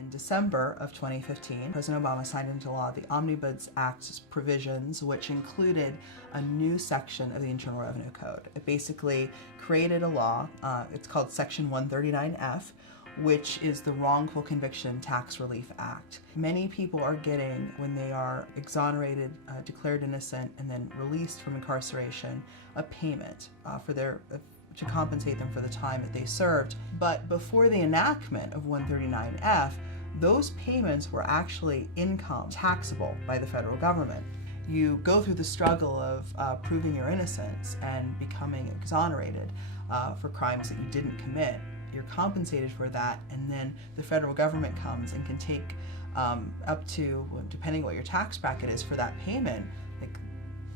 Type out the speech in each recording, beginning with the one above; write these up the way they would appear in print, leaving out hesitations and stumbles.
In December of 2015, President Obama signed into law the Omnibus Act's provisions, which included a new section of the Internal Revenue Code. It basically created a law, it's called Section 139F, which is the Wrongful Conviction Tax Relief Act. Many people are getting, when they are exonerated, declared innocent, and then released from incarceration, a payment to compensate them for the time that they served. But before the enactment of 139F, those payments were actually income taxable by the federal government. You go through the struggle of proving your innocence and becoming exonerated for crimes that you didn't commit. You're compensated for that, and then the federal government comes and can take up to, depending what your tax bracket is for that payment, like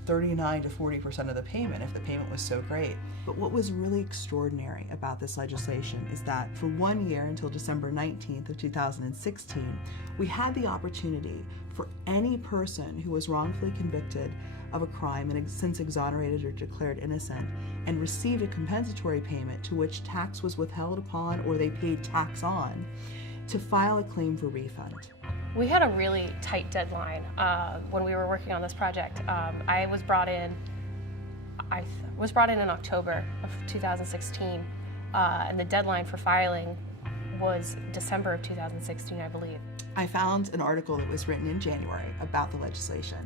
39 to 40% of the payment if the payment was so great. But what was really extraordinary about this legislation is that for 1 year, until December 19th of 2016, we had the opportunity for any person who was wrongfully convicted of a crime and since exonerated or declared innocent and received a compensatory payment to which tax was withheld upon or they paid tax on, to file a claim for refund. We had a really tight deadline when we were working on this project. I was brought in in October of 2016, and the deadline for filing was December of 2016, I believe. I found an article that was written in January about the legislation,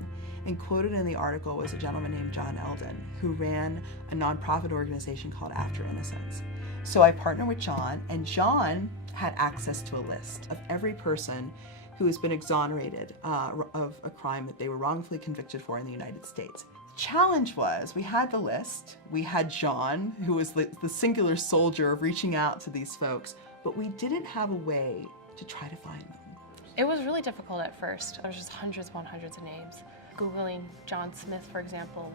and quoted in the article was a gentleman named John Eldon, who ran a nonprofit organization called After Innocence. So I partnered with John, and John had access to a list of every person who has been exonerated of a crime that they were wrongfully convicted for in the United States. The challenge was, we had the list, we had John, who was the singular soldier of reaching out to these folks, but we didn't have a way to try to find them. It was really difficult at first. There was just hundreds upon hundreds of names. Googling John Smith, for example,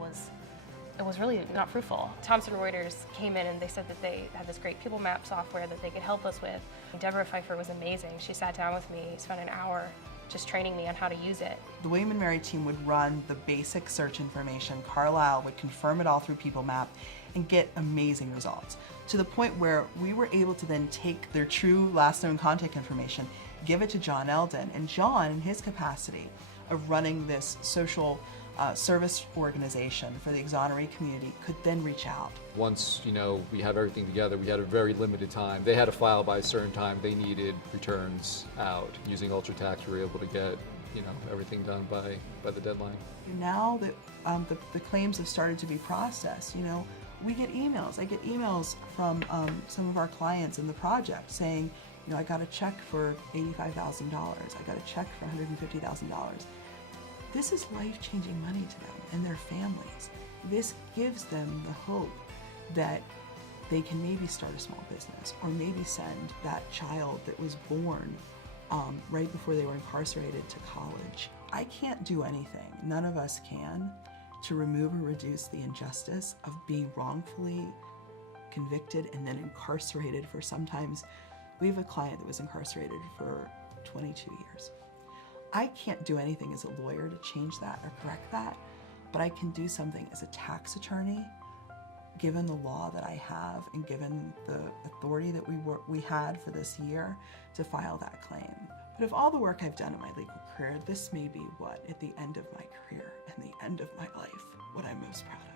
it was really not fruitful. Thomson Reuters came in and they said that they had this great PeopleMap software that they could help us with. Deborah Pfeiffer was amazing. She sat down with me, spent an hour just training me on how to use it. The William & Mary team would run the basic search information. Carlisle would confirm it all through PeopleMap and get amazing results, to the point where we were able to then take their true last known contact information, give it to John Eldon, and John, in his capacity of running this social service organization for the exoneree community, could then reach out. Once we had everything together, we had a very limited time. They had to file by a certain time. They needed returns out. Using UltraTax, we were able to get everything done by the deadline. Now that the claims have started to be processed, we get emails. I get emails from some of our clients in the project saying, I got a check for $85,000. I got a check for $150,000. This is life-changing money to them and their families. This gives them the hope that they can maybe start a small business, or maybe send that child that was born right before they were incarcerated to college. I can't do anything, none of us can, to remove or reduce the injustice of being wrongfully convicted and then incarcerated for sometimes. We have a client that was incarcerated for 22 years. I can't do anything as a lawyer to change that or correct that, but I can do something as a tax attorney, given the law that I have and given the authority that we had for this year to file that claim. But of all the work I've done in my legal career, this may be at the end of my career and the end of my life, what I'm most proud of.